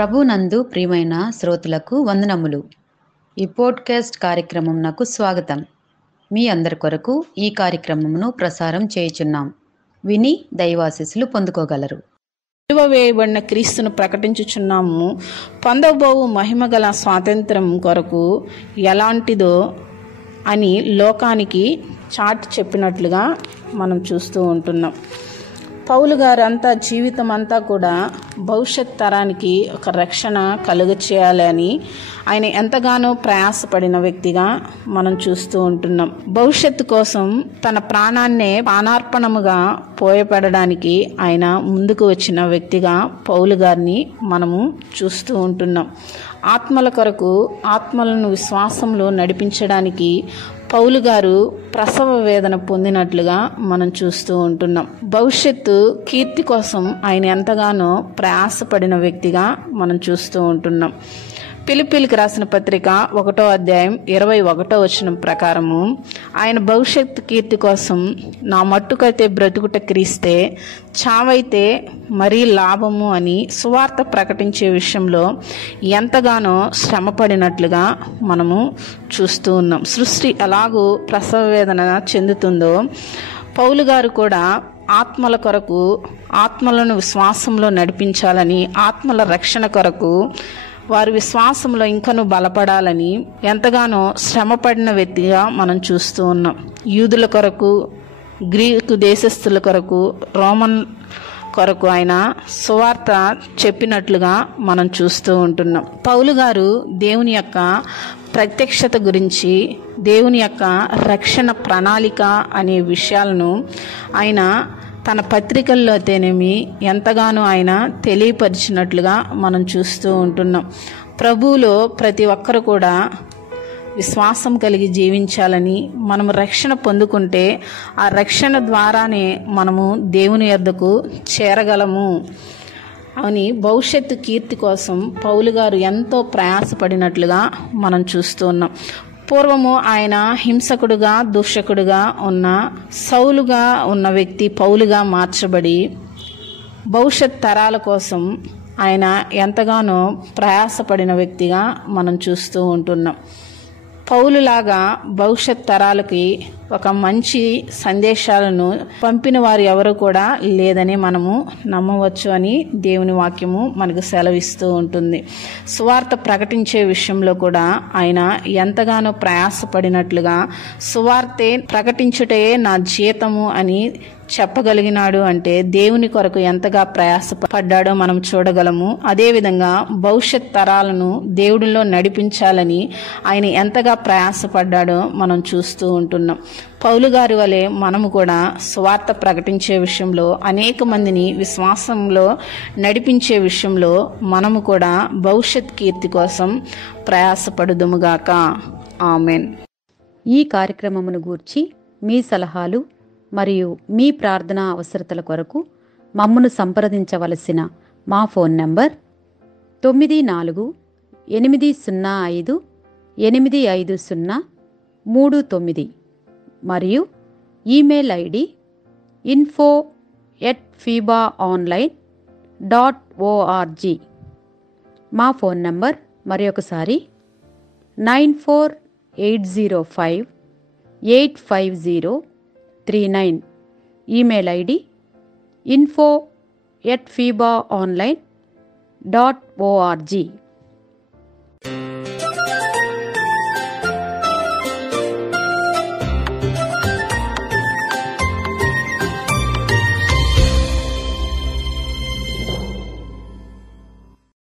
ప్రభునందు ప్రియమైన శ్రోతలకు వందనములు. ఈ పోడ్కాస్ట్ కార్యక్రమం నాకు స్వాగతం. మీ అందరి కొరకు ఈ కార్యక్రమమును ప్రసారం చేయుచున్నాం. విని దైవాశీస్సులు పొందుకోగలరు. విలువ వేయబడిన క్రీస్తును ప్రకటించుచున్నాము. పొందబోవు మహిమగల స్వాతంత్రం కొరకు ఎలాంటిదో అని లోకానికి చాటి చెప్పినట్లుగా మనం చూస్తూ ఉంటున్నాం. పౌలు గారు అంతా జీవితం అంతా కూడా భవిష్యత్ తరానికి ఒక రక్షణ కలుగచేయాలని ఆయన ఎంతగానో ప్రయాసపడిన వ్యక్తిగా మనం చూస్తూ ఉంటున్నాం. భవిష్యత్తు కోసం తన ప్రాణాన్నే పానార్పణముగా పోయపెడడానికి ఆయన ముందుకు వచ్చిన వ్యక్తిగా పౌలు గారిని మనము చూస్తూ ఉంటున్నాం. ఆత్మల కొరకు ఆత్మలను విశ్వాసంలో నడిపించడానికి పౌలు గారు ప్రసవ వేదన పొందినట్లుగా మనం చూస్తూ ఉంటున్నాం. భవిష్యత్తు కీర్తి కోసం ఆయన ఎంతగానో ప్రయాసపడిన వ్యక్తిగా మనం చూస్తూ ఉంటున్నాం. ఫిలిప్పీలకు రాసిన పత్రిక 1వ అధ్యాయం 21వ వచనం ప్రకారము ఆయన భవిష్యత్ కీర్తి కోసం నా మట్టుకైతే బ్రతుకుట క్రీస్తే, చావైతే మరీ లాభము అని సువార్త ప్రకటించే విషయంలో ఎంతగానో శ్రమపడినట్లుగా మనము చూస్తూ ఉన్నాం. సృష్టి ఎలాగూ ప్రసవ వేదన చెందుతుందో పౌలు గారు కూడా ఆత్మల కొరకు ఆత్మలను విశ్వాసంలో నడిపించాలని, ఆత్మల రక్షణ కొరకు వారి విశ్వాసంలో ఇంకనూ బలపడాలని ఎంతగానో శ్రమపడిన వ్యక్తిగా మనం చూస్తూ ఉన్నాం. యూదుల కొరకు, గ్రీకు దేశస్థుల కొరకు, రోమన్ కొరకు ఆయన సువార్త చెప్పినట్లుగా మనం చూస్తూ ఉంటున్నాం. పౌలు గారు దేవుని యొక్క ప్రత్యక్షత గురించి, దేవుని యొక్క రక్షణ ప్రణాళిక అనే విషయాలను ఆయన తన పత్రికల్లో అయితేనేమి ఎంతగానో ఆయన తెలియపరిచినట్లుగా మనం చూస్తూ ఉంటున్నాం. ప్రభువులో ప్రతి ఒక్కరు కూడా విశ్వాసం కలిగి జీవించాలని, మనము రక్షణ పొందుకుంటే ఆ రక్షణ ద్వారానే మనము దేవుని యొద్దకు చేరగలము అని భవిష్యత్తు కీర్తి కోసం పౌలు గారు ఎంతో ప్రయాసపడినట్లుగా మనం చూస్తూ ఉన్నాం. పూర్వము ఆయన హింసకుడుగా, దూషకుడుగా ఉన్న సౌలుగా ఉన్న వ్యక్తి పౌలుగా మార్చబడి భవిష్యత్ తరాల కోసం ఆయన ఎంతగానో ప్రయాసపడిన వ్యక్తిగా మనం చూస్తూ ఉంటున్నాం. పౌలులాగా భవిష్యత్ తరాలకి ఒక మంచి సందేశాలను పంపిన వారు ఎవరు కూడా లేదని మనము నమ్మవచ్చు అని దేవుని వాక్యము మనకు సెలవిస్తూ ఉంటుంది. సువార్త ప్రకటించే విషయంలో కూడా ఆయన ఎంతగానో ప్రయాసపడినట్లుగా సువార్తే ప్రకటించుటే నా జీతము అని చెప్పగలిగినాడు అంటే దేవుని కొరకు ఎంతగా ప్రయాసపడ్డాడో మనం చూడగలము. అదేవిధంగా భవిష్యత్ తరాలను దేవుడిలో నడిపించాలని ఆయన ఎంతగా ప్రయాసపడ్డాడో మనం చూస్తూ ఉంటున్నాం. పౌలు గారి వలె మనము కూడా సువార్త ప్రకటించే విషయంలో, అనేక మందిని విశ్వాసంలో నడిపించే విషయంలో మనము కూడా భవిష్యత్ కీర్తి కోసం ప్రయాసపడుదుముగాక. ఆమెన్. ఈ కార్యక్రమమును గూర్చి మీ సలహాలు మరియు మీ ప్రార్థనా అవసరతల కొరకు మమ్మను సంప్రదించవలసిన మా ఫోన్ నంబర్ 944585085039 మరియు ఈమెయిల్ ఐడి info@fibaonline.org. మా ఫోన్ నంబర్ మరొకసారి 9480585039. Email ID info@fibaonline.org.